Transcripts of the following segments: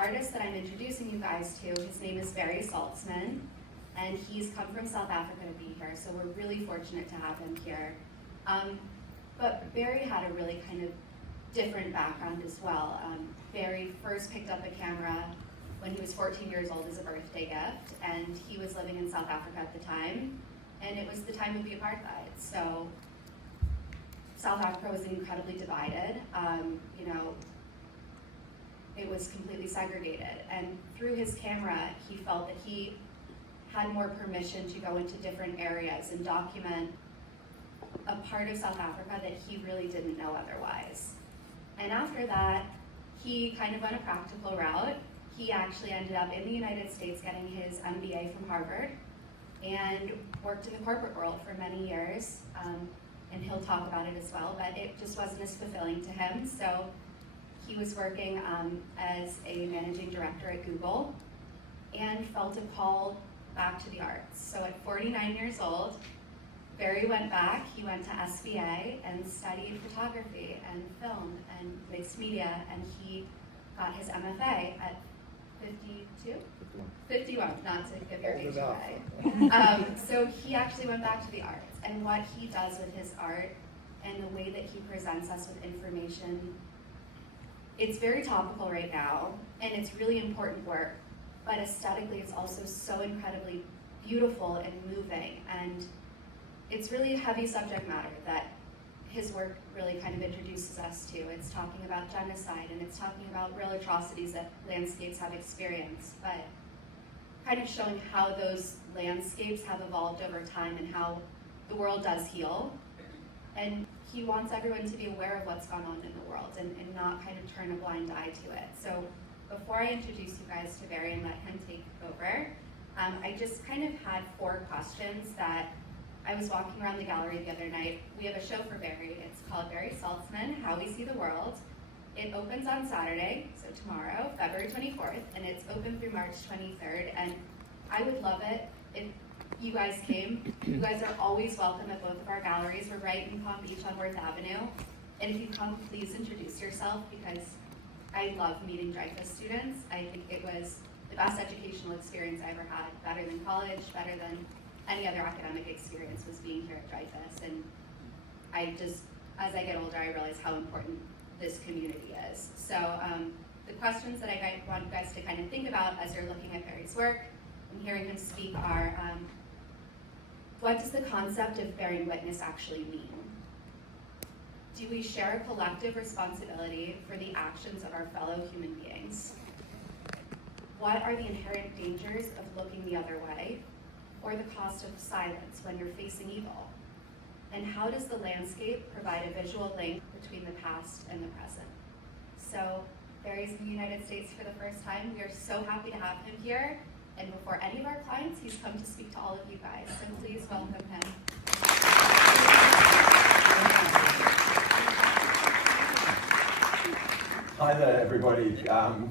artist that I'm introducing you guys to, his name is Barry Salzman, and he's come from South Africa to be here, so we're really fortunate to have him here. But Barry had a really kind of different background as well. Barry first picked up a camera when he was 14 years old as a birthday gift, and he was living in South Africa at the time, and it was the time of the apartheid. So South Africa was incredibly divided. It was completely segregated, and through his camera, he felt that he had more permission to go into different areas and document a part of South Africa that he really didn't know otherwise. And after that, he kind of went a practical route. He actually ended up in the United States getting his MBA from Harvard and worked in the corporate world for many years. And he'll talk about it as well, but it just wasn't as fulfilling to him. So he was working as a managing director at Google and felt a call back to the arts. So at 49 years old, Barry went back. He went to SVA and studied photography and film and mixed media, and he got his MFA at 52? 51, not to give your age away. So he actually went back to the arts, and what he does with his art and the way that he presents us with information, it's very topical right now, and it's really important work, but aesthetically it's also so incredibly beautiful and moving, and it's really heavy subject matter that his work really kind of introduces us to. It's talking about genocide, and it's talking about real atrocities that landscapes have experienced, but kind of showing how those landscapes have evolved over time and how the world does heal. And he wants everyone to be aware of what's gone on in the world and not kind of turn a blind eye to it. So before I introduce you guys to Barry and let him take over, I just kind of had 4 questions that I was walking around the gallery the other night. We have a show for Barry. It's called Barry Salzman, How We See the World. It opens on Saturday, so tomorrow, February 24th, and it's open through March 23rd. And I would love it if you guys came. You guys are always welcome at both of our galleries. We're right in Palm Beach on Worth Avenue. And if you come, please introduce yourself, because I love meeting Dreyfus students. I think it was the best educational experience I ever had, better than college, better than any other academic experience was being here at Dreyfus. And I just, as I get older, I realize how important this community is. So the questions that I want you guys to kind of think about as you're looking at Barry's work and hearing him speak are, what does the concept of bearing witness actually mean? Do we share a collective responsibility for the actions of our fellow human beings? What are the inherent dangers of looking the other way, or the cost of silence when you're facing evil? And how does the landscape provide a visual link between the past and the present? So Barry's in the United States for the first time. We are so happy to have him here. And before any of our clients, he's come to speak to all of you guys. So please welcome him. Hi there, everybody.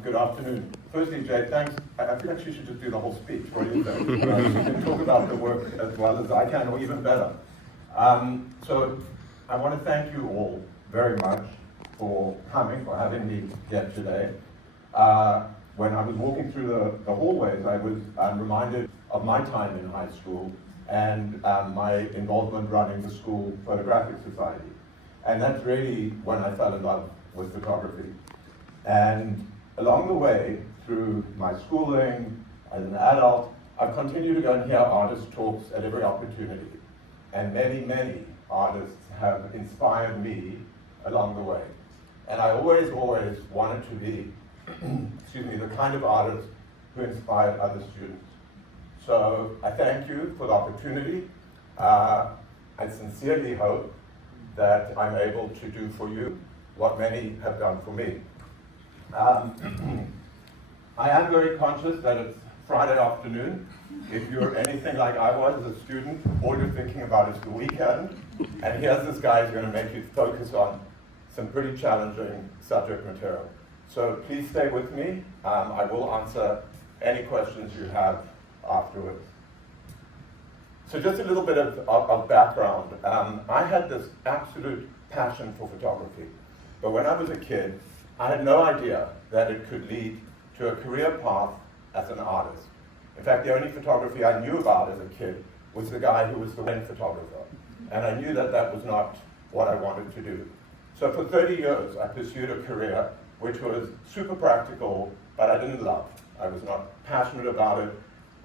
Good afternoon. Firstly, Jay, thanks. I feel like you should just do the whole speech. What do you think? You can talk about the work as well as I can, or even better. So I want to thank you all very much for coming, for having me here today. When I was walking through the hallways, I was reminded of my time in high school and my involvement running the school photographic society. And that's really when I fell in love with photography. And along the way, through my schooling as an adult, I've continued to go and hear artist talks at every opportunity. And many, many artists have inspired me along the way. And I always wanted to be, excuse me, the kind of artist who inspired other students. So I thank you for the opportunity. I sincerely hope that I'm able to do for you what many have done for me. I am very conscious that it's Friday afternoon. If you're anything like I was as a student, all you're thinking about is the weekend. And here's this guy who's going to make you focus on some pretty challenging subject material. So please stay with me. I will answer any questions you have afterwards. So just a little bit of background. I had this absolute passion for photography. But when I was a kid, I had no idea that it could lead to a career path as an artist. In fact, the only photography I knew about as a kid was the guy who was the wedding photographer. And I knew that that was not what I wanted to do. So for 30 years, I pursued a career which was super practical, but I didn't love. I was not passionate about it.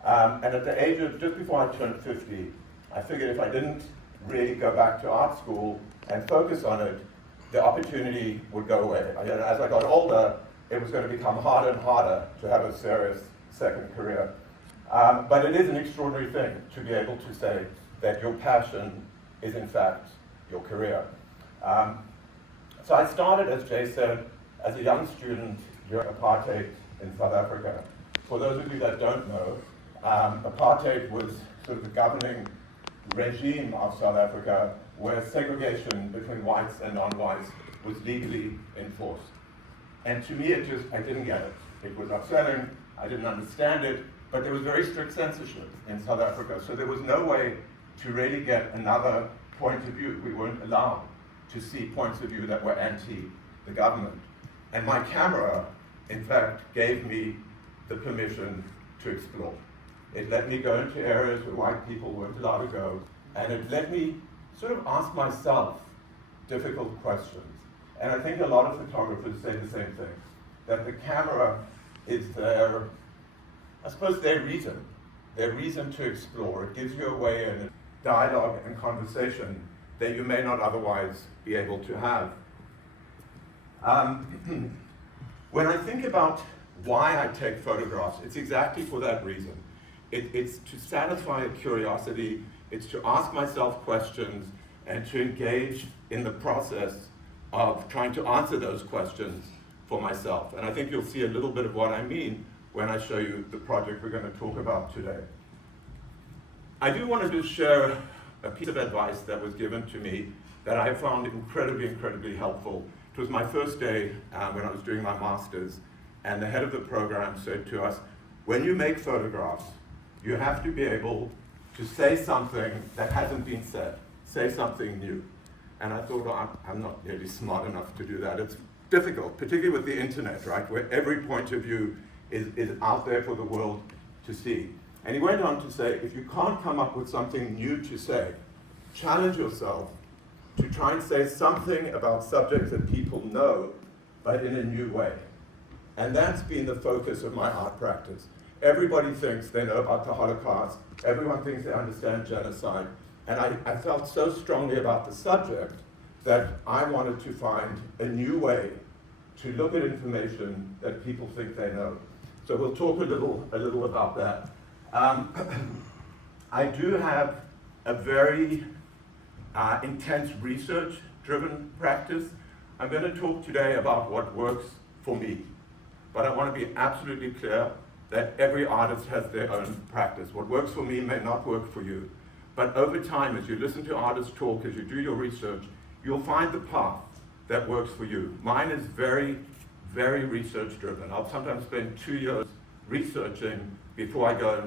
And at the age of, just before I turned 50, I figured if I didn't really go back to art school and focus on it, the opportunity would go away. As I got older, it was going to become harder and harder to have a serious second career. But it is an extraordinary thing to be able to say that your passion is in fact your career. So I started, as Jay said, as a young student during apartheid in South Africa. For those of you that don't know, apartheid was sort of the governing regime of South Africa where segregation between whites and non-whites was legally enforced. And to me, I didn't get it. It was upsetting, I didn't understand it, but there was very strict censorship in South Africa, so there was no way to really get another point of view. We weren't allowed to see points of view that were anti the government. And my camera, in fact, gave me the permission to explore. It let me go into areas where white people weren't allowed to go, and it let me sort of ask myself difficult questions. And I think a lot of photographers say the same thing, that the camera is their, I suppose, their reason to explore. It gives you a way in dialogue and conversation that you may not otherwise be able to have. When I think about why I take photographs, it's exactly for that reason. It's to satisfy a curiosity, it's to ask myself questions, and to engage in the process of trying to answer those questions for myself. And I think you'll see a little bit of what I mean when I show you the project we're going to talk about today. I do want to just share a piece of advice that was given to me that I found incredibly, incredibly helpful. It was my first day when I was doing my master's, and the head of the program said to us, when you make photographs, you have to be able to say something that hasn't been said, say something new. And I thought, well, I'm not nearly smart enough to do that. It's difficult, particularly with the internet, right, where every point of view is out there for the world to see. And he went on to say, if you can't come up with something new to say, challenge yourself to try and say something about subjects that people know, but in a new way. And that's been the focus of my art practice. Everybody thinks they know about the Holocaust. Everyone thinks they understand genocide. And I felt so strongly about the subject that I wanted to find a new way to look at information that people think they know. So we'll talk a little about that. I do have a very intense research-driven practice. I'm going to talk today about what works for me. But I want to be absolutely clear that every artist has their own practice. What works for me may not work for you. But over time, as you listen to artists talk, as you do your research, you'll find the path that works for you. Mine is very, very research-driven. I'll sometimes spend 2 years researching before I go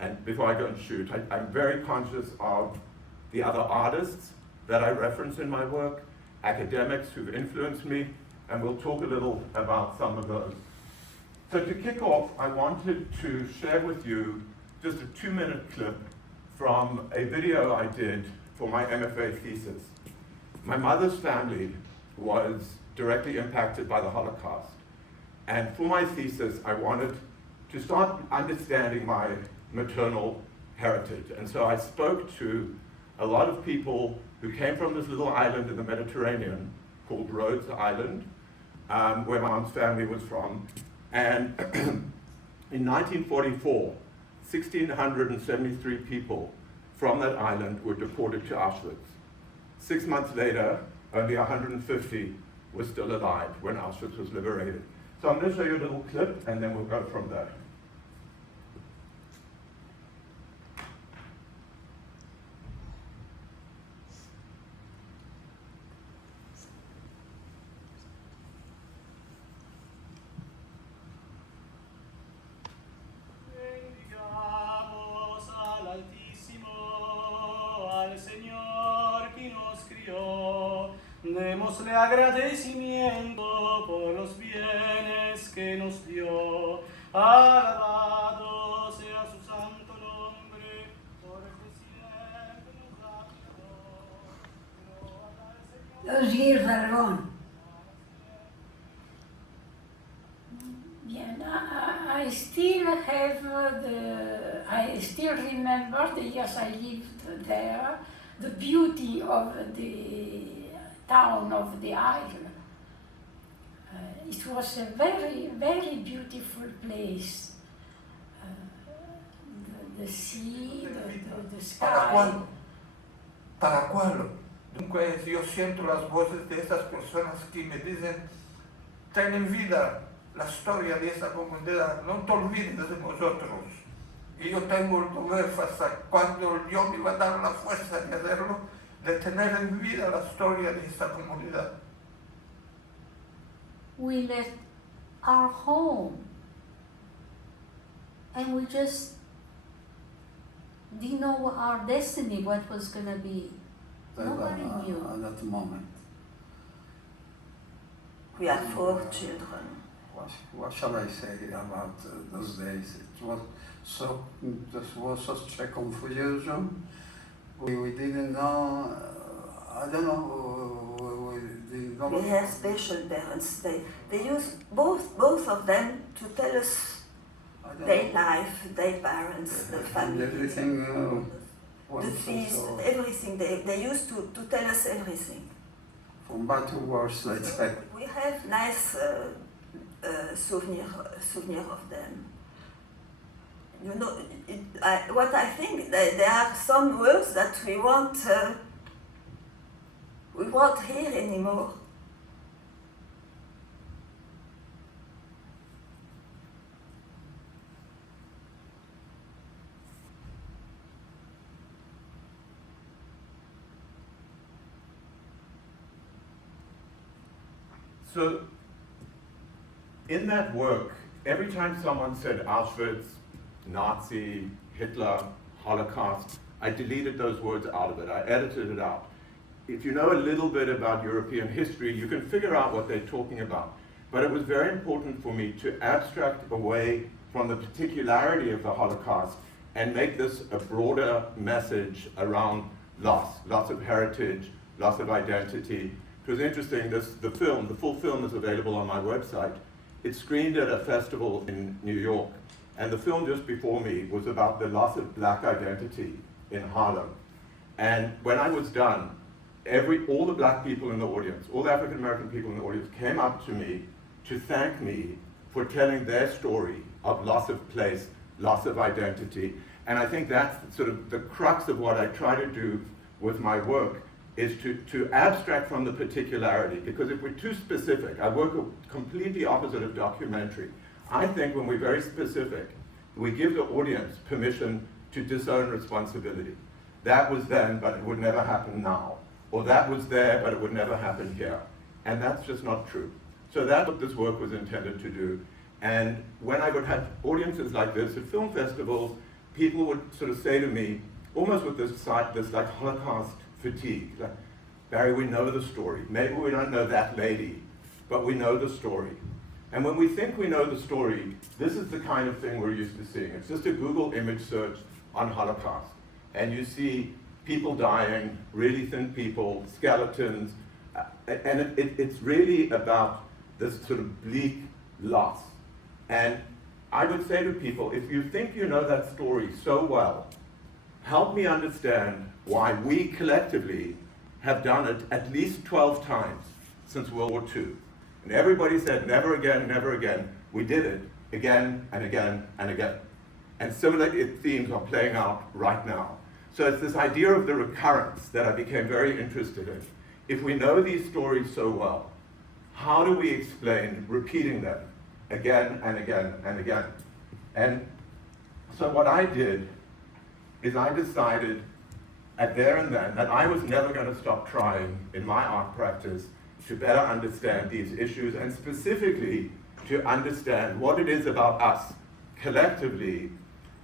and shoot. I'm very conscious of the other artists that I reference in my work, academics who've influenced me, and we'll talk a little about some of those. So to kick off, I wanted to share with you just a 2-minute clip from a video I did for my MFA thesis. My mother's family was directly impacted by the Holocaust. And for my thesis, I wanted to start understanding my maternal heritage. And so I spoke to a lot of people who came from this little island in the Mediterranean called Rhodes Island, where my mom's family was from. And in 1944, 1,673 people from that island were deported to Auschwitz. 6 months later, only 150 were still alive when Auschwitz was liberated. So I'm going to show you a little clip, and then we'll go from there. Démosle agradecimiento por los bienes que nos dio. Alabado sea su santo nombre, porque siempre nos ha cuidado. Those years are gone. Yeah, I still have I still remember the years I lived there, the beauty of the town of the isle. It was a very, very beautiful place. The sea, the ¿Para sky. cuándo? ¿Para cuándo? Dunque yo siento las voces de estas personas que me dicen, ten en vida la historia de esta comunidad, no te olvides de nosotros. Y yo tengo el deber, hasta cuando yo me va a dar la fuerza de hacerlo, de tener en vida la historia de esta comunidad. We left our home and we just didn't know our destiny, what was going to be. Nobody knew. At that moment. We had 4 children. What shall I say about those days? There was such a confusion. We didn't know. I don't know. We didn't know. We had special parents. They used both of them to tell us their life, their parents, the family. And everything. The feast, everything. They used to tell us everything. From bad to worse, let's say. We have nice souvenir of them. You know, what I think, there are some words that we won't hear anymore. So, in that work, every time someone said Auschwitz, Nazi, Hitler, Holocaust, I deleted those words out of it. I edited it out. If you know a little bit about European history, you can figure out what they're talking about. But it was very important for me to abstract away from the particularity of the Holocaust and make this a broader message around loss of heritage, loss of identity. It was interesting, the full film is available on my website. It screened at a festival in New York, and the film just before me was about the loss of black identity in Harlem. And when I was done, all the black people in the audience, all the African American people in the audience came up to me to thank me for telling their story of loss of place, loss of identity. And I think that's sort of the crux of what I try to do with my work, is to abstract from the particularity, because if we're too specific, I work completely opposite of documentary. I think when we're very specific, we give the audience permission to disown responsibility. That was then, but it would never happen now. Or that was there, but it would never happen here. And that's just not true. So that's what this work was intended to do. And when I would have audiences like this at film festivals, people would sort of say to me, almost with this like Holocaust fatigue, like, Barry, we know the story. Maybe we don't know that lady, but we know the story. And when we think we know the story, this is the kind of thing we're used to seeing. It's just a Google image search on Holocaust. And you see people dying, really thin people, skeletons, and it's really about this sort of bleak loss. And I would say to people, if you think you know that story so well, help me understand why we collectively have done it at least 12 times since World War II. And everybody said, never again, never again. We did it again and again and again. And similar themes are playing out right now. So it's this idea of the recurrence that I became very interested in. If we know these stories so well, how do we explain repeating them again and again and again? And so what I did is I decided at there and then that I was never going to stop trying in my art practice to better understand these issues, and specifically to understand what it is about us collectively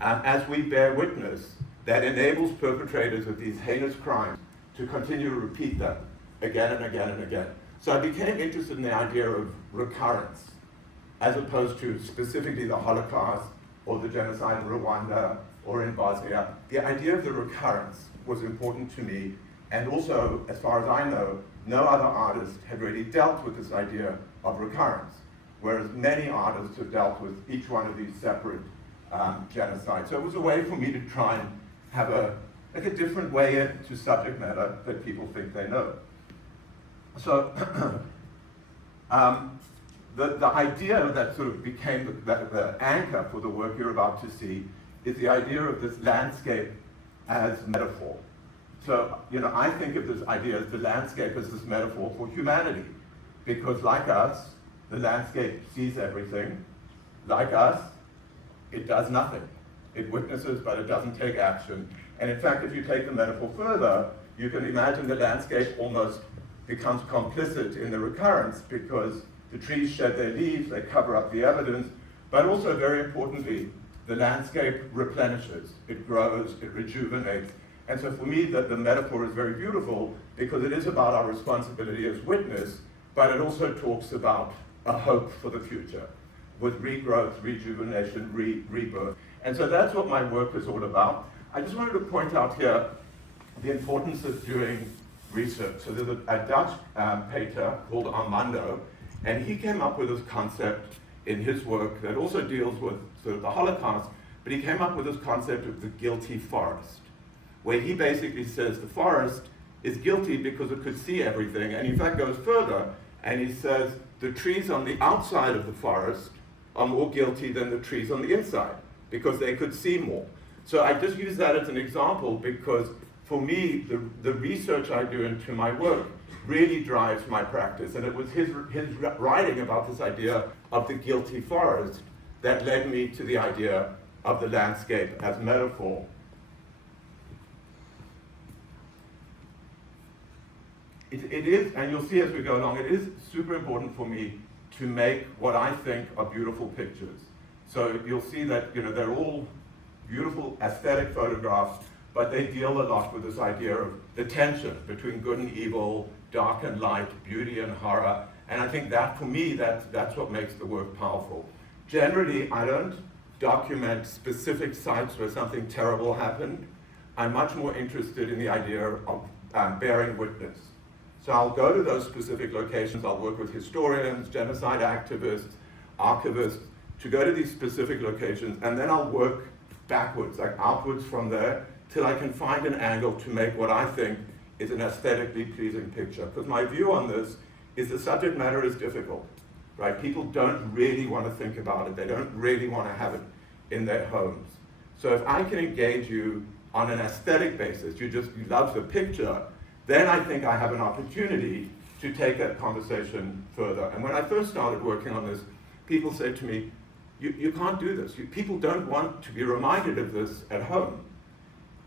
as we bear witness that enables perpetrators of these heinous crimes to continue to repeat them again and again and again. So I became interested in the idea of recurrence. as opposed to specifically the Holocaust or the genocide in Rwanda or in Bosnia. The idea of the recurrence was important to me, and also, as far as I know, no other artist had really dealt with this idea of recurrence, whereas many artists have dealt with each one of these separate genocides. So it was a way for me to try and have a different way into subject matter that people think they know. So the idea that sort of became the anchor for the work you're about to see is the idea of this landscape as metaphor. So, I think of this idea as the landscape as this metaphor for humanity, because like us, the landscape sees everything. Like us, it does nothing. It witnesses, but it doesn't take action. And in fact, if you take the metaphor further, you can imagine the landscape almost becomes complicit in the recurrence, because the trees shed their leaves, they cover up the evidence, but also, very importantly, the landscape replenishes, it grows, it rejuvenates. And so for me, the metaphor is very beautiful because it is about our responsibility as witness, but it also talks about a hope for the future, with regrowth, rejuvenation, rebirth. And so that's what my work is all about. I just wanted to point out here the importance of doing research. So there's a Dutch painter called Armando, and he came up with this concept in his work that also deals with sort of the Holocaust, but he came up with this concept of the guilty forest, where he basically says the forest is guilty because it could see everything, and in fact goes further, and he says the trees on the outside of the forest are more guilty than the trees on the inside, because they could see more. So I just use that as an example because for me, the research I do into my work really drives my practice, and it was his writing about this idea of the guilty forest that led me to the idea of the landscape as metaphor. It is, and you'll see as we go along, it is super important for me to make what I think are beautiful pictures. So you'll see that they're all beautiful aesthetic photographs, but they deal a lot with this idea of the tension between good and evil, dark and light, beauty and horror, and I think that, for me, that's what makes the work powerful. Generally, I don't document specific sites where something terrible happened. I'm much more interested in the idea of bearing witness. So I'll go to those specific locations, I'll work with historians, genocide activists, archivists, to go to these specific locations, and then I'll work backwards, like outwards from there, till I can find an angle to make what I think is an aesthetically pleasing picture. Because my view on this is the subject matter is difficult, right? People don't really want to think about it. They don't really want to have it in their homes. So if I can engage you on an aesthetic basis, you love the picture, then I think I have an opportunity to take that conversation further. And when I first started working on this, people said to me, you can't do this. People don't want to be reminded of this at home.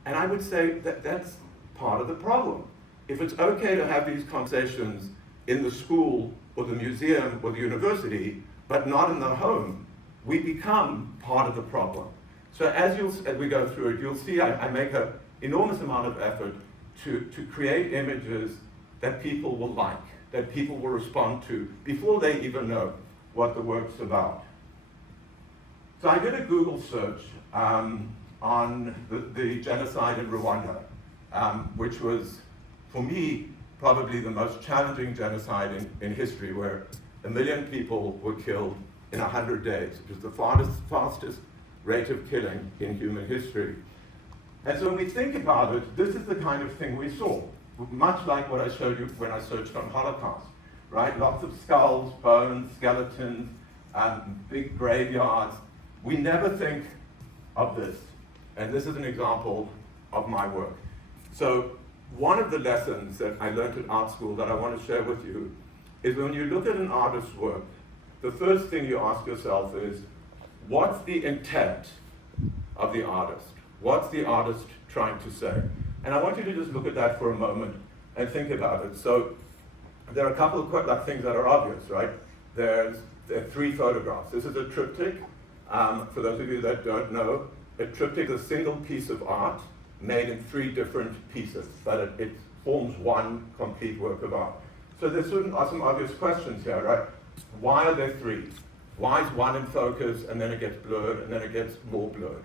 And I would say that that's part of the problem. If it's okay to have these conversations in the school or the museum or the university, but not in the home, we become part of the problem. So as we go through it, you'll see I make an enormous amount of effort to create images that people will like, that people will respond to before they even know what the work's about. So I did a Google search on the genocide in Rwanda, which was, for me, probably the most challenging genocide in history, where 1 million people were killed in 100 days. It was the fastest rate of killing in human history. And so when we think about it, this is the kind of thing we saw, much like what I showed you when I searched on Holocaust, right? Lots of skulls, bones, skeletons, big graveyards. We never think of this. And this is an example of my work. So one of the lessons that I learned at art school that I want to share with you is when you look at an artist's work, the first thing you ask yourself is, what's the intent of the artist? What's the artist trying to say? And I want you to just look at that for a moment and think about it. So there are a couple of things that are obvious, right? There are 3 photographs. This is a triptych. For those of you that don't know, a triptych is a single piece of art made in 3 different pieces, but it forms one complete work of art. So there are some obvious questions here, right? Why are there 3? why is one in focus, and then it gets blurred, and then it gets more blurred.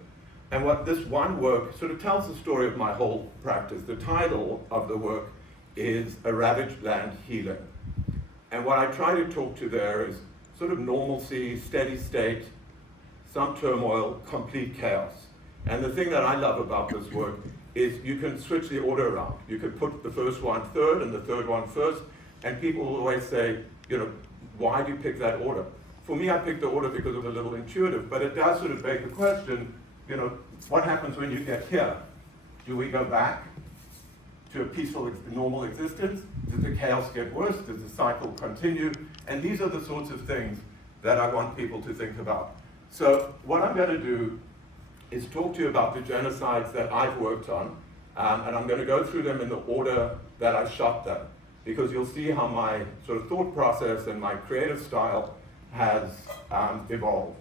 And what this one work sort of tells the story of my whole practice. The title of the work is A Ravaged Land Healing. And what I try to talk to there is sort of normalcy, steady state, some turmoil, complete chaos. And the thing that I love about this work is you can switch the order around. You can put the first one third and the third one first, and people will always say, you know, why do you pick that order? For me, I picked the order because it was a little intuitive, but it does sort of beg the question, you know, what happens when you get here? Do we go back to a peaceful, normal existence? Does the chaos get worse? Does the cycle continue? And these are the sorts of things that I want people to think about. So what I'm going to do is talk to you about the genocides that I've worked on, and I'm going to go through them in the order that I shot them, because you'll see how my sort of thought process and my creative style has evolved.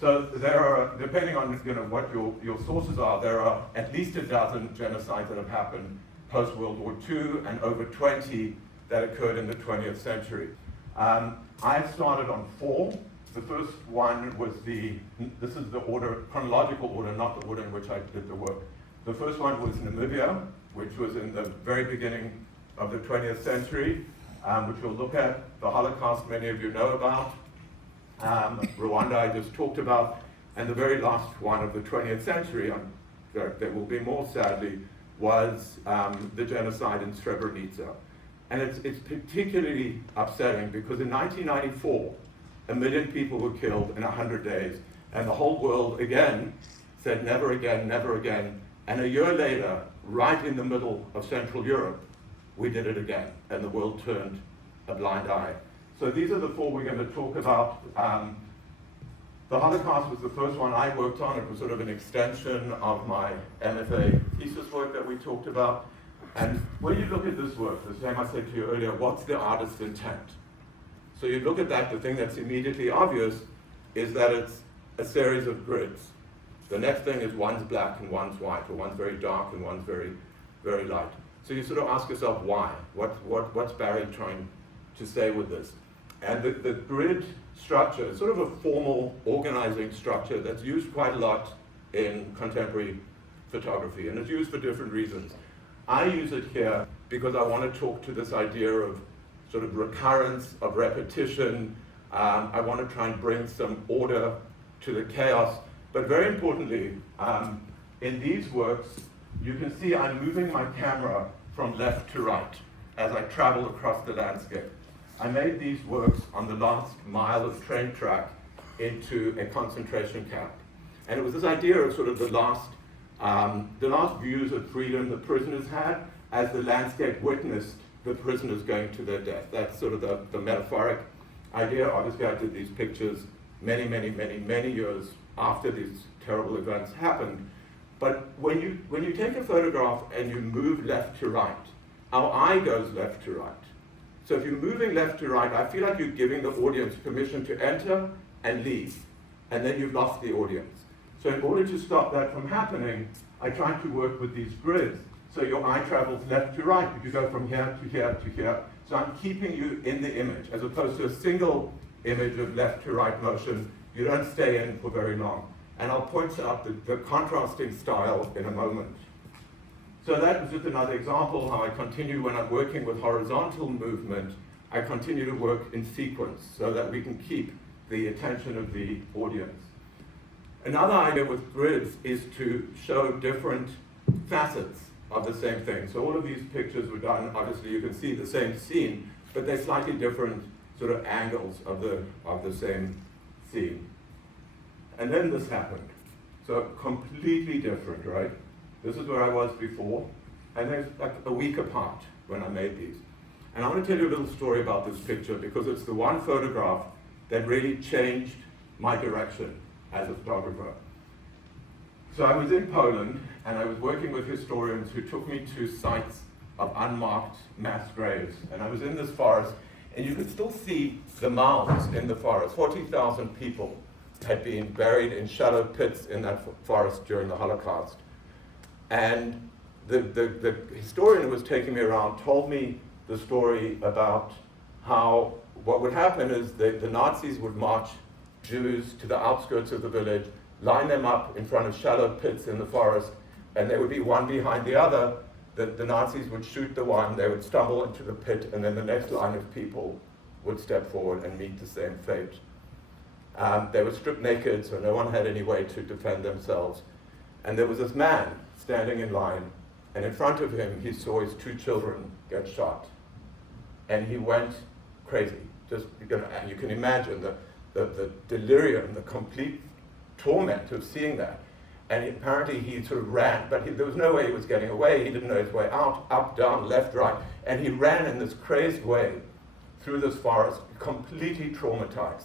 So there are, depending on what your sources are, there are at least a dozen genocides that have happened post-World War II, and over 20 that occurred in the 20th century. I've started on 4. The first one was this is the order, chronological order, not the order in which I did the work. The first one was Namibia, which was in the very beginning of the 20th century, which we'll look at. The Holocaust, many of you know about. Rwanda, I just talked about. And the very last one of the 20th century, there will be more sadly, was the genocide in Srebrenica. And it's particularly upsetting because in 1994, 1 million people were killed in 100 days, and the whole world again said never again, never again. And a year later, right in the middle of Central Europe, we did it again, and the world turned a blind eye. So these are the 4 we're going to talk about. The Holocaust was the first one I worked on. It was sort of an extension of my MFA thesis work that we talked about. And when you look at this work, the same I said to you earlier, what's the artist's intent? So you look at that, the thing that's immediately obvious is that it's a series of grids. The next thing is one's black and one's white, or one's very dark and one's very, very light. So you sort of ask yourself, why? What's Barry trying to say with this? And the grid structure is sort of a formal organizing structure that's used quite a lot in contemporary photography, and it's used for different reasons. I use it here because I want to talk to this idea of sort of recurrence, of repetition. I want to try and bring some order to the chaos. But very importantly, in these works, you can see I'm moving my camera from left to right as I travel across the landscape. I made these works on the last mile of train track into a concentration camp. And it was this idea of sort of the last views of freedom the prisoners had as the landscape witnessed the prisoners going to their death. That's sort of the metaphoric idea. Obviously, I did these pictures many, many, many, many years after these terrible events happened. But when you take a photograph and you move left to right, our eye goes left to right. So if you're moving left to right, I feel like you're giving the audience permission to enter and leave, and then you've lost the audience. So in order to stop that from happening, I try to work with these grids. So your eye travels left to right, but you go from here to here to here. So I'm keeping you in the image, as opposed to a single image of left to right motion. You don't stay in for very long. And I'll point out the contrasting style in a moment. So that was just another example how I continue when I'm working with horizontal movement. I continue to work in sequence so that we can keep the attention of the audience. Another idea with grids is to show different facets of the same thing. So all of these pictures were done, obviously you can see the same scene, but they're slightly different sort of angles of the same scene. And then this happened. So completely different, right? This is where I was before, and there's like a week apart when I made these. And I want to tell you a little story about this picture because it's the one photograph that really changed my direction as a photographer. So I was in Poland, and I was working with historians who took me to sites of unmarked mass graves. And I was in this forest, and you could still see the mounds in the forest. 40,000 people had been buried in shallow pits in that forest during the Holocaust. And the historian who was taking me around told me the story about how what would happen is the Nazis would march Jews to the outskirts of the village, line them up in front of shallow pits in the forest, and they would be one behind the other. The Nazis would shoot the one, they would stumble into the pit, and then the next line of people would step forward and meet the same fate. They were stripped naked, so no one had any way to defend themselves. And there was this man standing in line, and in front of him, he saw his 2 children get shot. And he went crazy. Just, you can imagine the delirium, the complete torment of seeing that. And apparently he sort of ran, but there was no way he was getting away. He didn't know his way out, up, down, left, right. And he ran in this crazed way through this forest, completely traumatized.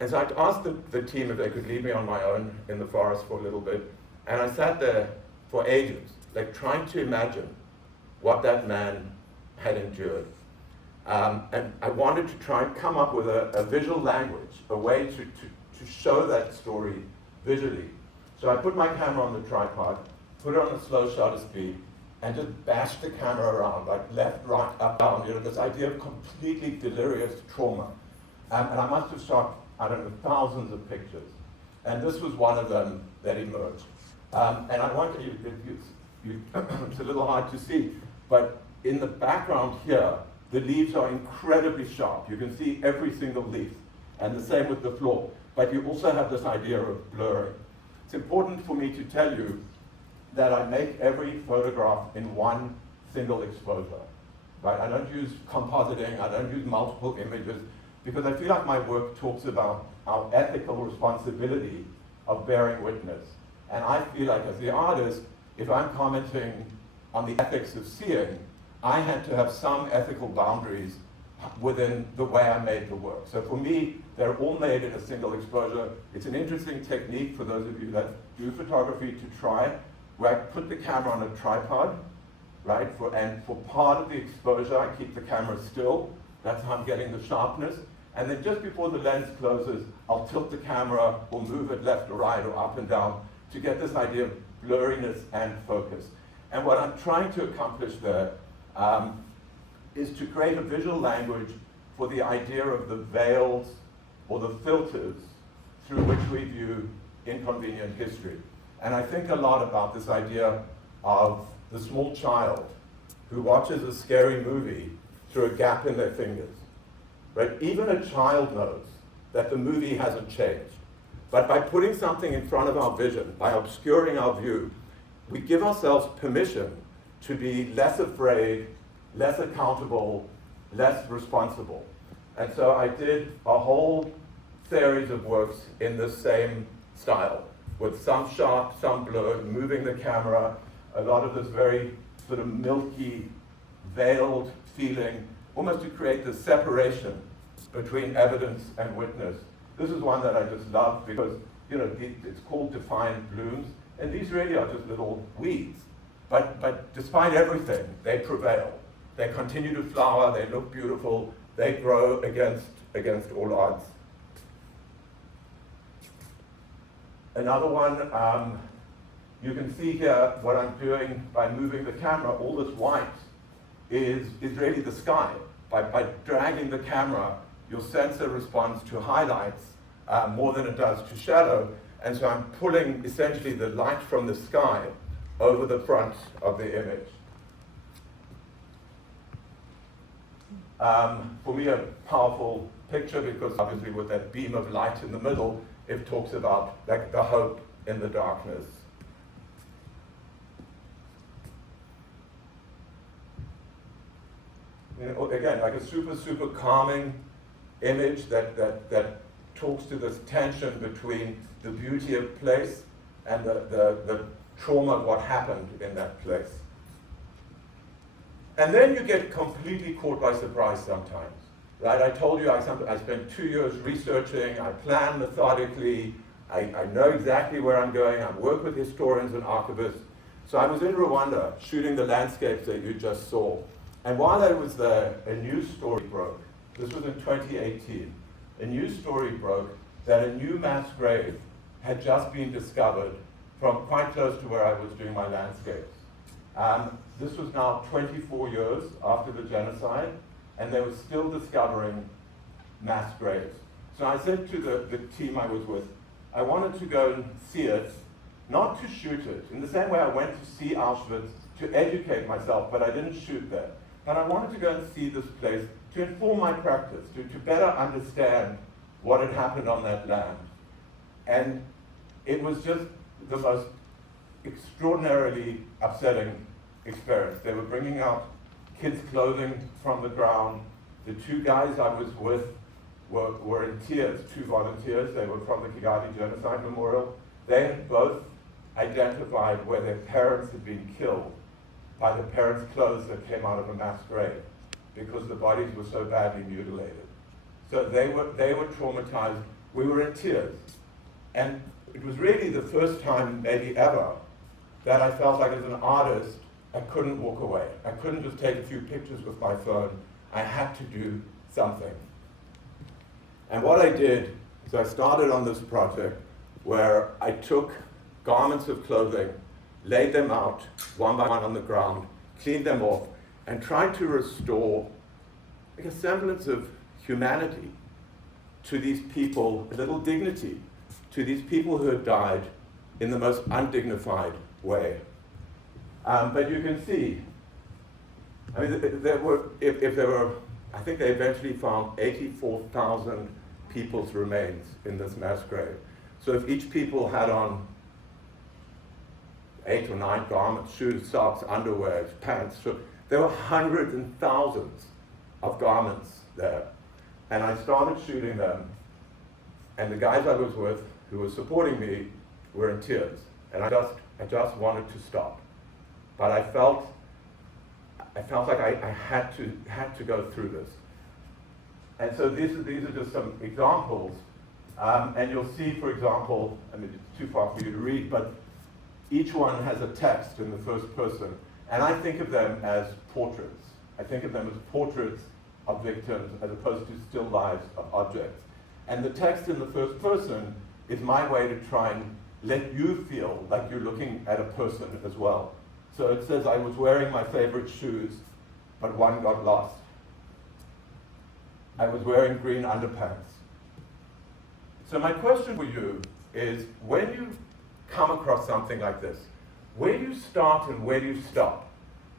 And so I asked the team if they could leave me on my own in the forest for a little bit. And I sat there for ages, like trying to imagine what that man had endured. And I wanted to try and come up with a visual language, a way to show that story visually. So I put my camera on the tripod, put it on a slow shutter speed, and just bashed the camera around, like left, right, up, down, this idea of completely delirious trauma. And I must have shot, I don't know, thousands of pictures. And this was one of them that emerged. And I want it's a little hard to see, but in the background here, the leaves are incredibly sharp. You can see every single leaf, and the same with the floor. But you also have this idea of blurring. It's important for me to tell you that I make every photograph in one single exposure. Right? I don't use compositing, I don't use multiple images, because I feel like my work talks about our ethical responsibility of bearing witness. And I feel like as the artist, if I'm commenting on the ethics of seeing, I had to have some ethical boundaries within the way I made the work. So for me, they're all made in a single exposure. It's an interesting technique for those of you that do photography to try, where I put the camera on a tripod, right? And for part of the exposure, I keep the camera still. That's how I'm getting the sharpness. And then just before the lens closes, I'll tilt the camera or move it left or right or up and down to get this idea of blurriness and focus. And what I'm trying to accomplish there is to create a visual language for the idea of the veils or the filters through which we view inconvenient history. And I think a lot about this idea of the small child who watches a scary movie through a gap in their fingers. Right? Even a child knows that the movie hasn't changed. But by putting something in front of our vision, by obscuring our view, we give ourselves permission to be less afraid, less accountable, less responsible. And so I did a whole series of works in the same style, with some sharp, some blurred, moving the camera, a lot of this very sort of milky, veiled feeling, almost to create this separation between evidence and witness. This is one that I just love because, it's called defiant blooms, and these really are just little weeds. But despite everything, they prevail. They continue to flower, they look beautiful, they grow against all odds. Another one, you can see here what I'm doing by moving the camera. All this white is really the sky. By dragging the camera, your sensor responds to highlights more than it does to shadow. And so I'm pulling essentially the light from the sky over the front of the image. For me, a powerful picture because obviously with that beam of light in the middle, it talks about like the hope in the darkness. Again, like a super calming image that talks to this tension between the beauty of place and the trauma of what happened in that place. And then you get completely caught by surprise sometimes, right? I told you I spent 2 years researching, I plan methodically, I know exactly where I'm going, I work with historians and archivists. So I was in Rwanda shooting the landscapes that you just saw. And while I was there, a news story broke. This was in 2018. A news story broke that a new mass grave had just been discovered from quite close to where I was doing my landscapes. This was now 24 years after the genocide, and they were still discovering mass graves. So I said to the team I was with, I wanted to go and see it, not to shoot it. In the same way I went to see Auschwitz to educate myself, but I didn't shoot there. But I wanted to go and see this place to inform my practice, to better understand what had happened on that land. And it was just the most extraordinarily upsetting experience. They were bringing out kids' clothing from the ground. The two guys I was with were in tears, two volunteers. They were from the Kigali Genocide Memorial. They had both identified where their parents had been killed by the parents' clothes that came out of a mass grave because the bodies were so badly mutilated. So they were traumatized. We were in tears. And it was really the first time, maybe ever, that I felt like as an artist, I couldn't walk away. I couldn't just take a few pictures with my phone. I had to do something. And what I did is I started on this project where I took garments of clothing, laid them out one by one on the ground, cleaned them off, and tried to restore like a semblance of humanity to these people, a little dignity to these people who had died in the most undignified way. But you can see, I mean, I think they eventually found 84,000 people's remains in this mass grave. So if each people had on 8 or 9 garments, shoes, socks, underwear, pants, so there were hundreds and thousands of garments there. And I started shooting them, and the guys I was with, who were supporting me, were in tears. And I just wanted to stop. But I felt like I had to go through this. And so these are just some examples. And you'll see, for example, I mean, it's too far for you to read, but each one has a text in the first person. And I think of them as portraits. I think of them as portraits of victims as opposed to still lives of objects. And the text in the first person is my way to try and let you feel like you're looking at a person as well. So it says, I was wearing my favorite shoes, but one got lost. I was wearing green underpants. So my question for you is, when you come across something like this, where do you start and where do you stop?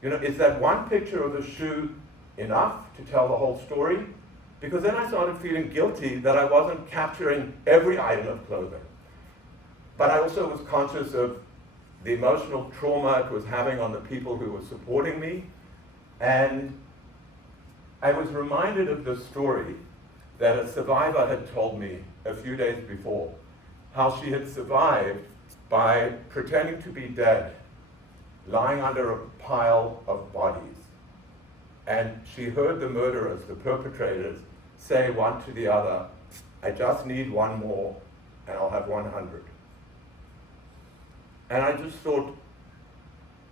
You know, is that one picture of the shoe enough to tell the whole story? Because then I started feeling guilty that I wasn't capturing every item of clothing. But I also was conscious of the emotional trauma it was having on the people who were supporting me. And I was reminded of the story that a survivor had told me a few days before, how she had survived by pretending to be dead, lying under a pile of bodies. And she heard the murderers, the perpetrators, say one to the other, I just need one more and I'll have 100. And I just thought,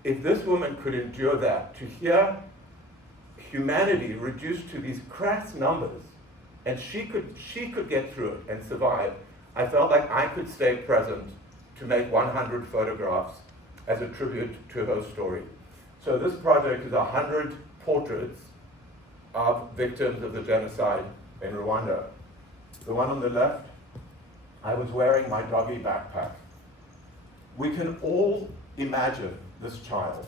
if this woman could endure that, to hear humanity reduced to these crass numbers, and she could get through it and survive, I felt like I could stay present to make 100 photographs as a tribute to her story. So this project is 100 portraits of victims of the genocide in Rwanda. The one on the left, I was wearing my doggy backpack. We can all imagine this child.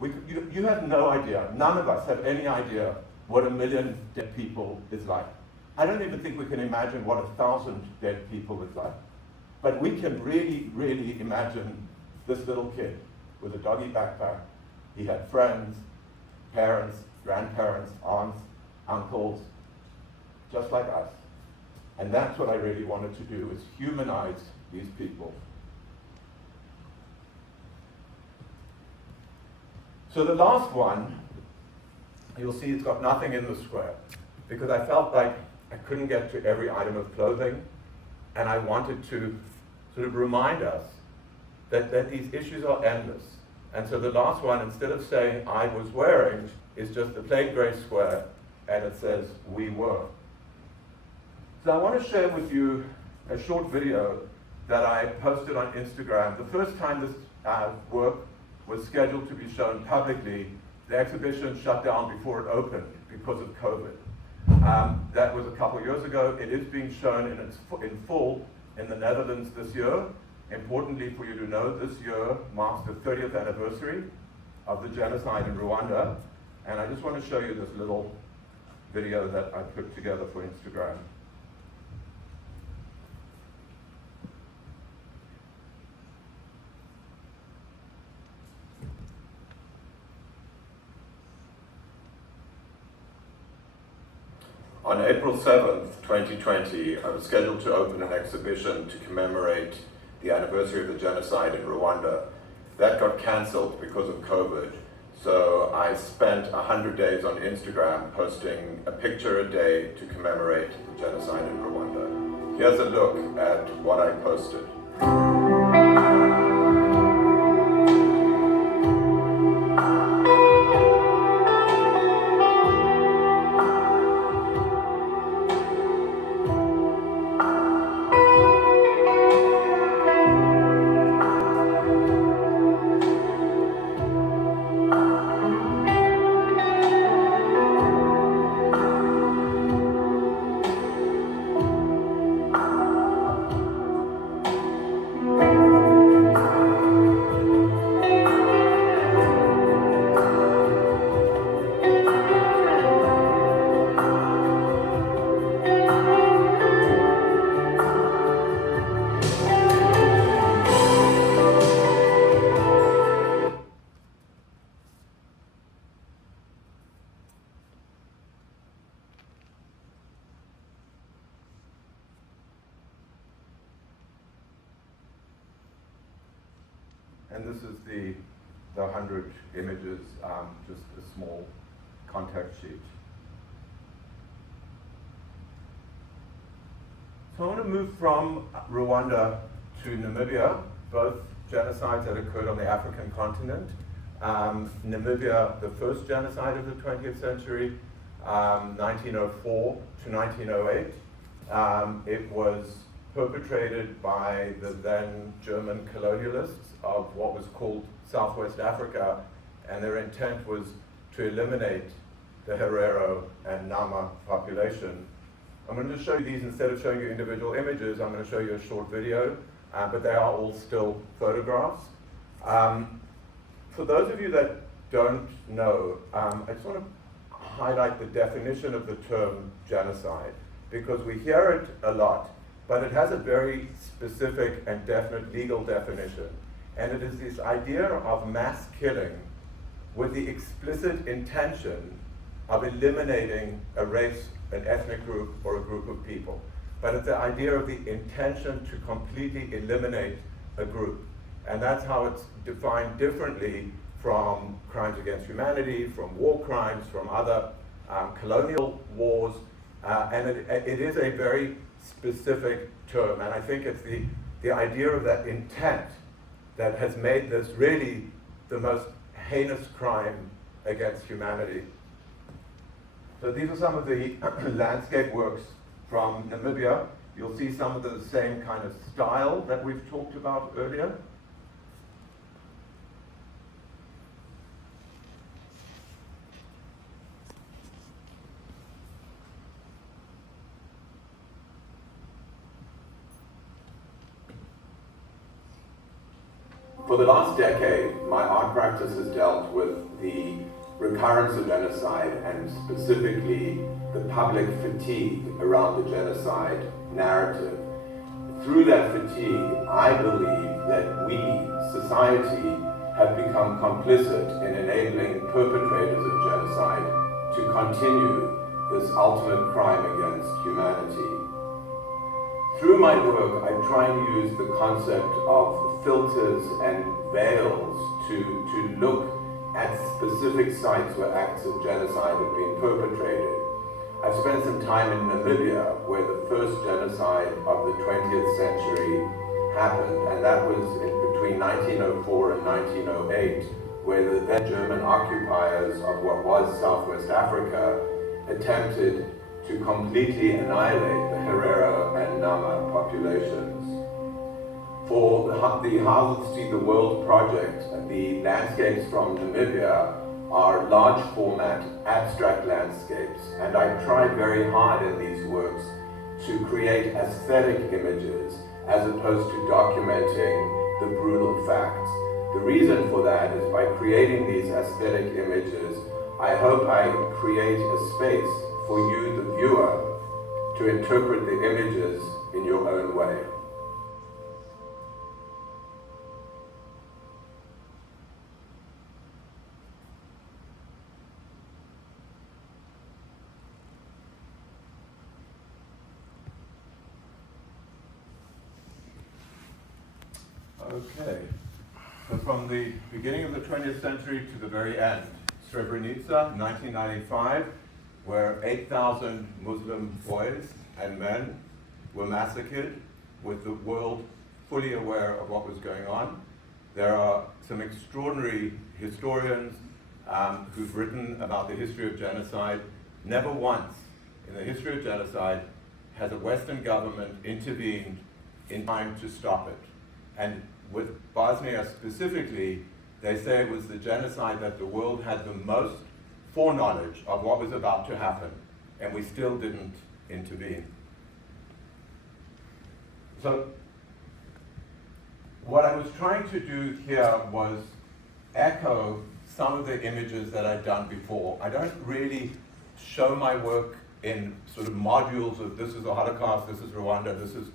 You have no idea, none of us have any idea what 1 million dead people is like. I don't even think we can imagine what 1,000 dead people is like. But we can really, really imagine this little kid with a doggy backpack. He had friends, parents, grandparents, aunts, uncles, just like us. And that's what I really wanted to do, is humanize these people. So the last one, you'll see it's got nothing in the square, because I felt like I couldn't get to every item of clothing, and I wanted to sort of remind us that these issues are endless. And so the last one, instead of saying I was wearing, is just a plain gray square, and it says we were. So I want to share with you a short video that I posted on Instagram. The first time this work was scheduled to be shown publicly, the exhibition shut down before it opened because of COVID. That was a couple of years ago. It is being shown in full in the Netherlands this year. Importantly for you to know, this year marks the 30th anniversary of the genocide in Rwanda. And I just want to show you this little video that I put together for Instagram. On April 7th, 2020, I was scheduled to open an exhibition to commemorate the anniversary of the genocide in Rwanda. That got cancelled because of COVID. So I spent 100 days on Instagram posting a picture a day to commemorate the genocide in Rwanda. Here's a look at what I posted. And this is the 100 images, just a small contact sheet. So I want to move from Rwanda to Namibia, both genocides that occurred on the African continent. Namibia, the first genocide of the 20th century, 1904 to 1908. It was perpetrated by the then German colonialists of what was called Southwest Africa, and their intent was to eliminate the Herero and Nama population. I'm going to show you these. Instead of showing you individual images, I'm going to show you a short video, but they are all still photographs. For those of you that don't know, I just want to highlight the definition of the term genocide, because we hear it a lot, but it has a very specific and definite legal definition. And it is this idea of mass killing with the explicit intention of eliminating a race, an ethnic group, or a group of people. But it's the idea of the intention to completely eliminate a group. And that's how it's defined differently from crimes against humanity, from war crimes, from other colonial wars. And it is a very specific term. And I think it's the idea of that intent that has made this really the most heinous crime against humanity. So these are some of the landscape works from Namibia. You'll see some of the same kind of style that we've talked about earlier. For the last decade, my art practice has dealt with the recurrence of genocide and specifically the public fatigue around the genocide narrative. Through that fatigue, I believe that we, society, have become complicit in enabling perpetrators of genocide to continue this ultimate crime against humanity. Through my work, I try and use the concept of filters and veils to look at specific sites where acts of genocide have been perpetrated. I've spent some time in Namibia, where the first genocide of the 20th century happened, and that was between 1904 and 1908, where the then German occupiers of what was Southwest Africa attempted to completely annihilate the Herero and Nama populations. For the How to See the World project, the landscapes from Namibia are large format, abstract landscapes, and I tried very hard in these works to create aesthetic images as opposed to documenting the brutal facts. The reason for that is by creating these aesthetic images, I hope I create a space for you, the viewer, to interpret the images in your own way. Okay, so from the beginning of the 20th century to the very end, Srebrenica, 1995, where 8,000 Muslim boys and men were massacred, with the world fully aware of what was going on. There are some extraordinary historians who've written about the history of genocide. Never once in the history of genocide has a Western government intervened in time to stop it. And with Bosnia specifically, they say it was the genocide that the world had the most foreknowledge of what was about to happen, and we still didn't intervene. So what I was trying to do here was echo some of the images that I'd done before. I don't really show my work in sort of modules of this is the Holocaust, this is Rwanda, this is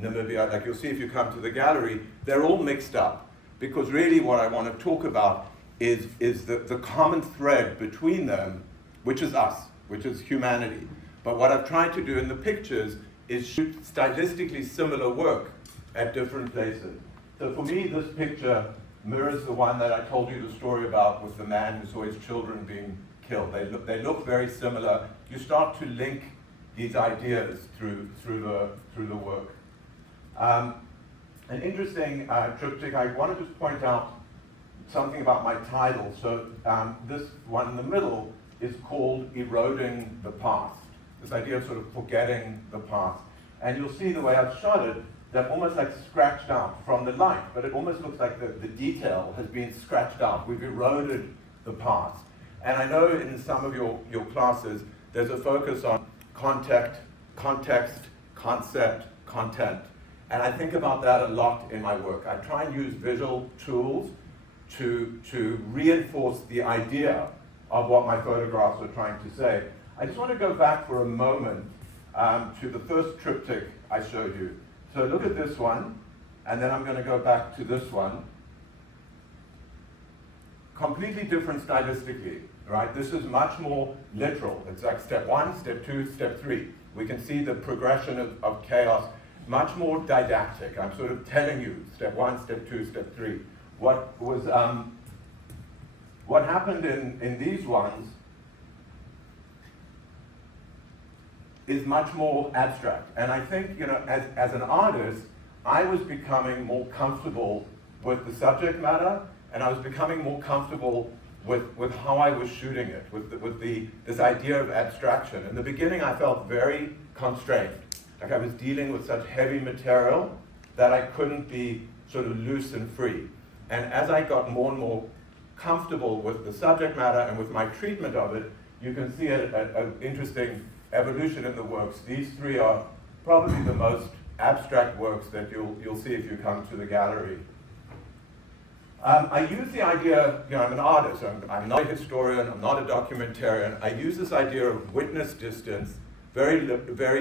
Namibia. Like you'll see if you come to the gallery, they're all mixed up, because really what I want to talk about is the common thread between them, which is us, which is humanity. But what I've tried to do in the pictures is shoot stylistically similar work at different places. So for me, this picture mirrors the one that I told you the story about with the man who saw his children being killed. They look very similar. You start to link these ideas through the work. An interesting triptych, I want to just point out something about my title. So this one in the middle is called Eroding the Past, this idea of sort of forgetting the past. And you'll see the way I've shot it, they're almost like scratched out from the light, but it almost looks like the detail has been scratched out. We've eroded the past. And I know in some of your classes, there's a focus on context, concept, content. And I think about that a lot in my work. I try and use visual tools to reinforce the idea of what my photographs are trying to say. I just want to go back for a moment to the first triptych I showed you. So look at this one, and then I'm going to go back to this one. Completely different stylistically, right? This is much more literal. It's like step 1, step 2, step 3. We can see the progression of chaos, much more didactic. I'm sort of telling you, step 1, step 2, step 3. What happened in these ones is much more abstract. And I think, you know, as an artist, I was becoming more comfortable with the subject matter, and I was becoming more comfortable with how I was shooting it, with this idea of abstraction. In the beginning, I felt very constrained. Like I was dealing with such heavy material that I couldn't be sort of loose and free. And as I got more and more comfortable with the subject matter and with my treatment of it, you can see an interesting evolution in the works. These three are probably the most abstract works that you'll see if you come to the gallery. I use the idea, you know, I'm an artist, I'm not a historian, I'm not a documentarian. I use this idea of witness distance very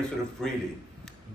sort of freely.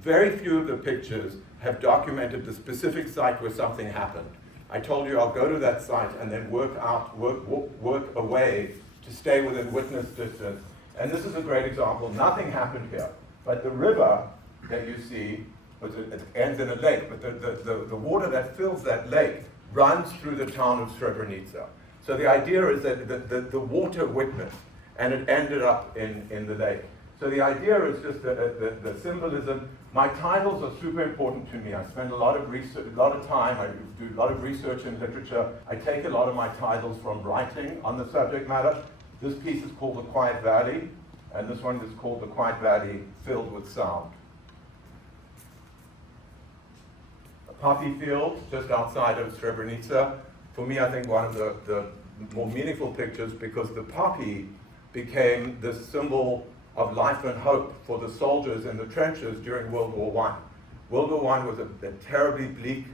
Very few of the pictures have documented the specific site where something happened. I told you I'll go to that site and then work a way to stay within witness distance. And this is a great example. Nothing happened here, but the river that you see, it ends in a lake, but the water that fills that lake runs through the town of Srebrenica. So the idea is that the water witnessed, and it ended up in the lake. So the idea is just the symbolism. My titles are super important to me. I spend a lot of time, I do a lot of research in literature. I take a lot of my titles from writing on the subject matter. This piece is called The Quiet Valley, and this one is called The Quiet Valley Filled with Sound. A poppy field just outside of Srebrenica. For me, I think one of the more meaningful pictures because the poppy became the symbol of life and hope for the soldiers in the trenches during World War I. World War I was a terribly bleak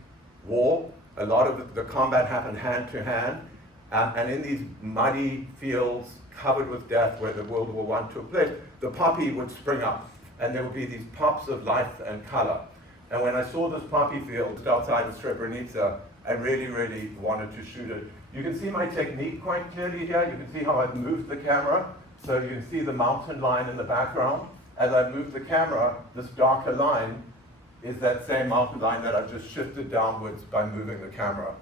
war. A lot of the combat happened hand to hand, and in these muddy fields covered with death where the World War I took place, the poppy would spring up, and there would be these pops of life and color. And when I saw this poppy field outside of Srebrenica, I really, really wanted to shoot it. You can see my technique quite clearly here. You can see how I've moved the camera. So you can see the mountain line in the background. As I move the camera, this darker line is that same mountain line that I've just shifted downwards by moving the camera.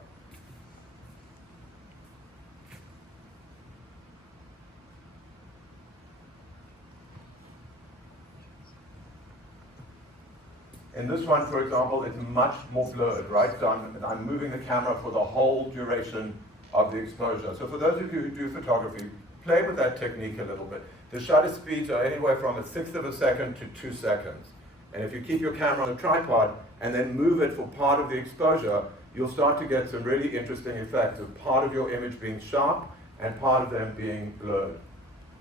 In this one, for example, it's much more blurred, right? So I'm moving the camera for the whole duration of the exposure. So for those of you who do photography, play with that technique a little bit. The shutter speeds are anywhere from 1/6 of a second to 2 seconds. And if you keep your camera on a tripod and then move it for part of the exposure, you'll start to get some really interesting effects of part of your image being sharp and part of them being blurred.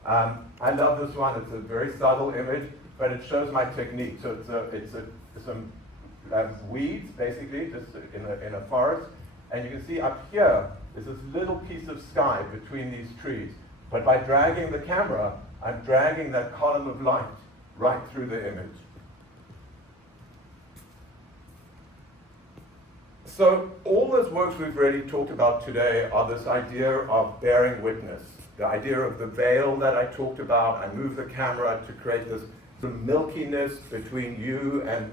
I love this one. It's a very subtle image, but it shows my technique. So it's some weeds, basically, just in a forest. And you can see up here is this little piece of sky between these trees. But by dragging the camera, I'm dragging that column of light right through the image. So all those works we've really talked about today are this idea of bearing witness, the idea of the veil that I talked about. I move the camera to create this sort of milkiness between you and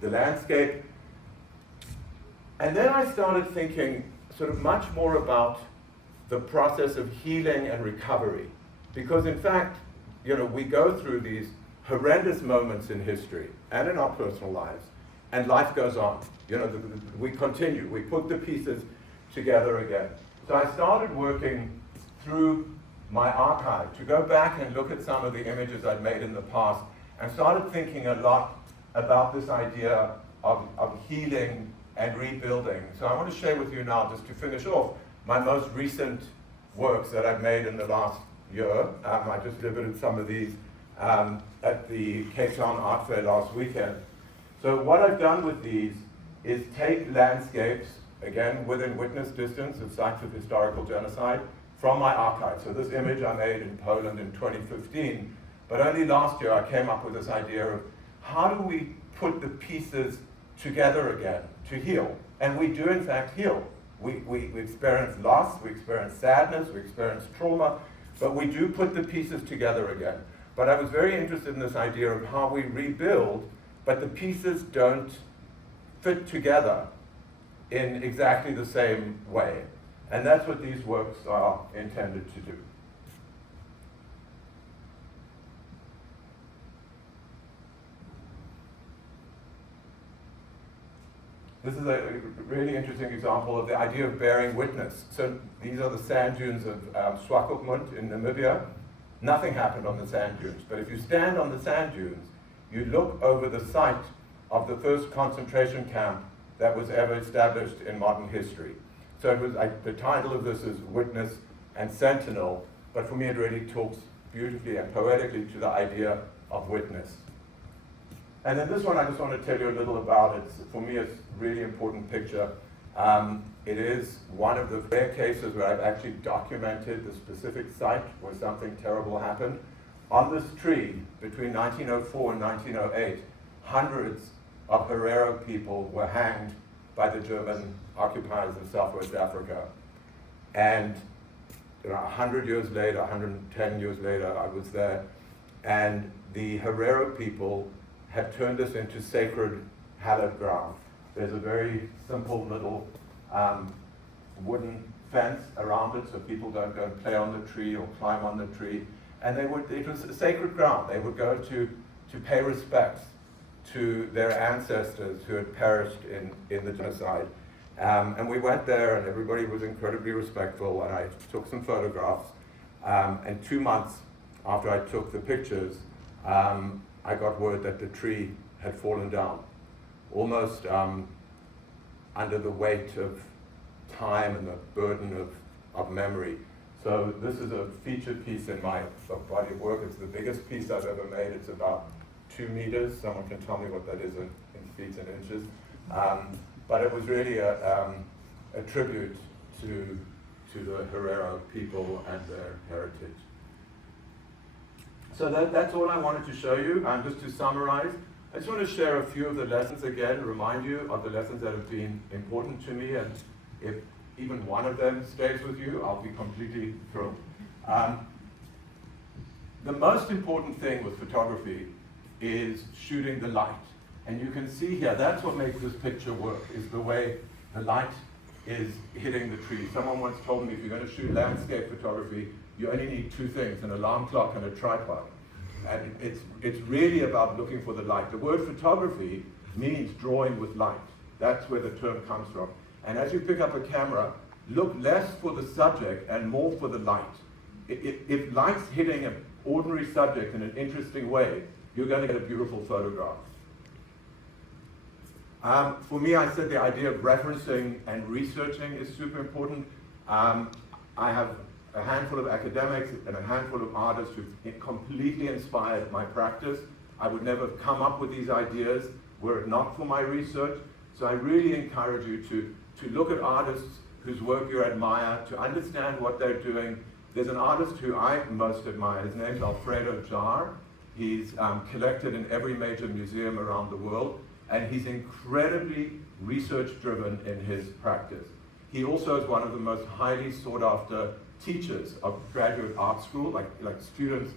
the landscape. And then I started thinking sort of much more about the process of healing and recovery. Because in fact, we go through these horrendous moments in history and in our personal lives, and life goes on. We continue, we put the pieces together again. So I started working through my archive to go back and look at some of the images I'd made in the past, and started thinking a lot about this idea of healing and rebuilding. So I want to share with you now, just to finish off, my most recent works that I've made in the last year. I just exhibited some of these at the Cape Town Art Fair last weekend. So what I've done with these is take landscapes, again within witness distance of sites of historical genocide, from my archive. So this image I made in Poland in 2015, but only last year I came up with this idea of how do we put the pieces together again to heal? And we do in fact heal. We experience loss, we experience sadness, we experience trauma, but we do put the pieces together again. But I was very interested in this idea of how we rebuild, but the pieces don't fit together in exactly the same way. And that's what these works are intended to do. This is a really interesting example of the idea of bearing witness. So these are the sand dunes of Swakopmund in Namibia. Nothing happened on the sand dunes, but if you stand on the sand dunes, you look over the site of the first concentration camp that was ever established in modern history. So it was the title of this is Witness and Sentinel, but for me it really talks beautifully and poetically to the idea of witness. And then this one I just want to tell you a little about. For me, it's a really important picture. It is one of the rare cases where I've actually documented the specific site where something terrible happened. On this tree, between 1904 and 1908, hundreds of Herero people were hanged by the German occupiers of Southwest Africa. And 100 years later, 110 years later, I was there, and the Herero people had turned this into sacred, hallowed ground. There's a very simple little wooden fence around it so people don't go and play on the tree or climb on the tree. And it was a sacred ground. They would go to pay respects to their ancestors who had perished in the genocide. And we went there and everybody was incredibly respectful, and I took some photographs. And 2 months after I took the pictures, I got word that the tree had fallen down, almost under the weight of time and the burden of of memory. So this is a featured piece in my body of work. It's the biggest piece I've ever made. It's about 2 meters. Someone can tell me what that is in feet and inches. But it was really a tribute to the Herero people and their heritage. So that's all I wanted to show you. Just to summarize, I just want to share a few of the lessons again, remind you of the lessons that have been important to me, and if even one of them stays with you, I'll be completely thrilled. The most important thing with photography is shooting the light. And you can see here, that's what makes this picture work, is the way the light is hitting the tree. Someone once told me if you're going to shoot landscape photography, you only need 2 things, an alarm clock and a tripod. And it's really about looking for the light. The word photography means drawing with light. That's where the term comes from. And as you pick up a camera, look less for the subject and more for the light. If light's hitting an ordinary subject in an interesting way, you're going to get a beautiful photograph. For me, I said the idea of referencing and researching is super important. I have a handful of academics and a handful of artists who've completely inspired my practice. I would never have come up with these ideas were it not for my research. So I really encourage you to look at artists whose work you admire, to understand what they're doing. There's an artist who I most admire. His name's Alfredo Jar. He's collected in every major museum around the world, and he's incredibly research-driven in his practice. He also is one of the most highly sought-after teachers of graduate art school. Like students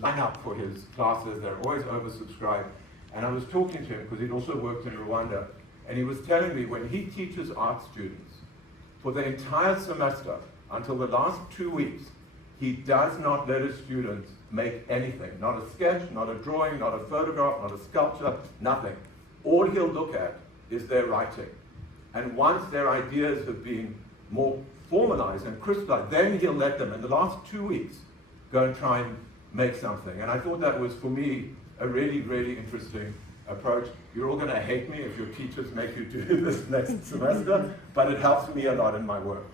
line up for his classes. They're always oversubscribed. And I was talking to him because he'd also worked in Rwanda, and he was telling me when he teaches art students for the entire semester until the last 2 weeks, he does not let his students make anything. Not a sketch, not a drawing, not a photograph, not a sculpture, nothing. All he'll look at is their writing. And once their ideas have been more formalized and crystallized, then he'll let them, in the last 2 weeks, go and try and make something. And I thought that was, for me, a really, really interesting approach. You're all going to hate me if your teachers make you do this next semester, but it helps me a lot in my work.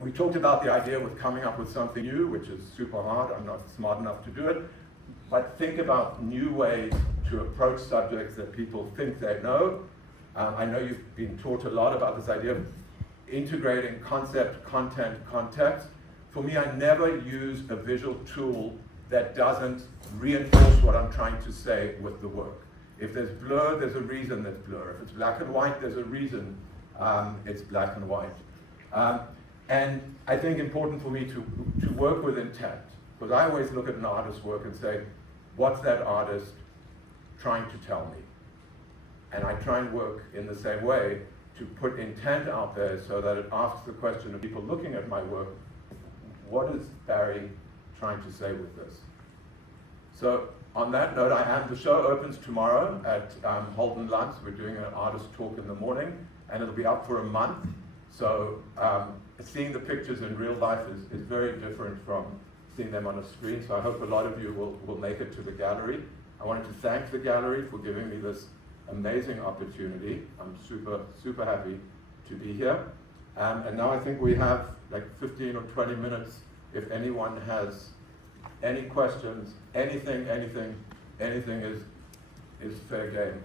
We talked about the idea with coming up with something new, which is super hard. I'm not smart enough to do it. But think about new ways to approach subjects that people think they know. I know you've been taught a lot about this idea of integrating concept, content, context. For me, I never use a visual tool that doesn't reinforce what I'm trying to say with the work. If there's blur, there's a reason there's blur. If it's black and white, there's a reason it's black and white. And I think important for me to work with intent, because I always look at an artist's work and say, what's that artist trying to tell me? And I try and work in the same way to put intent out there so that it asks the question of people looking at my work, what is Barry trying to say with this? So on that note, the show opens tomorrow at Holden Lutz. We're doing an artist talk in the morning, and it'll be up for a month. So seeing the pictures in real life is very different from seeing them on a screen. So I hope a lot of you will make it to the gallery. I wanted to thank the gallery for giving me this amazing opportunity. I'm super, super happy to be here. And now I think we have like 15 or 20 minutes if anyone has any questions, anything is fair game.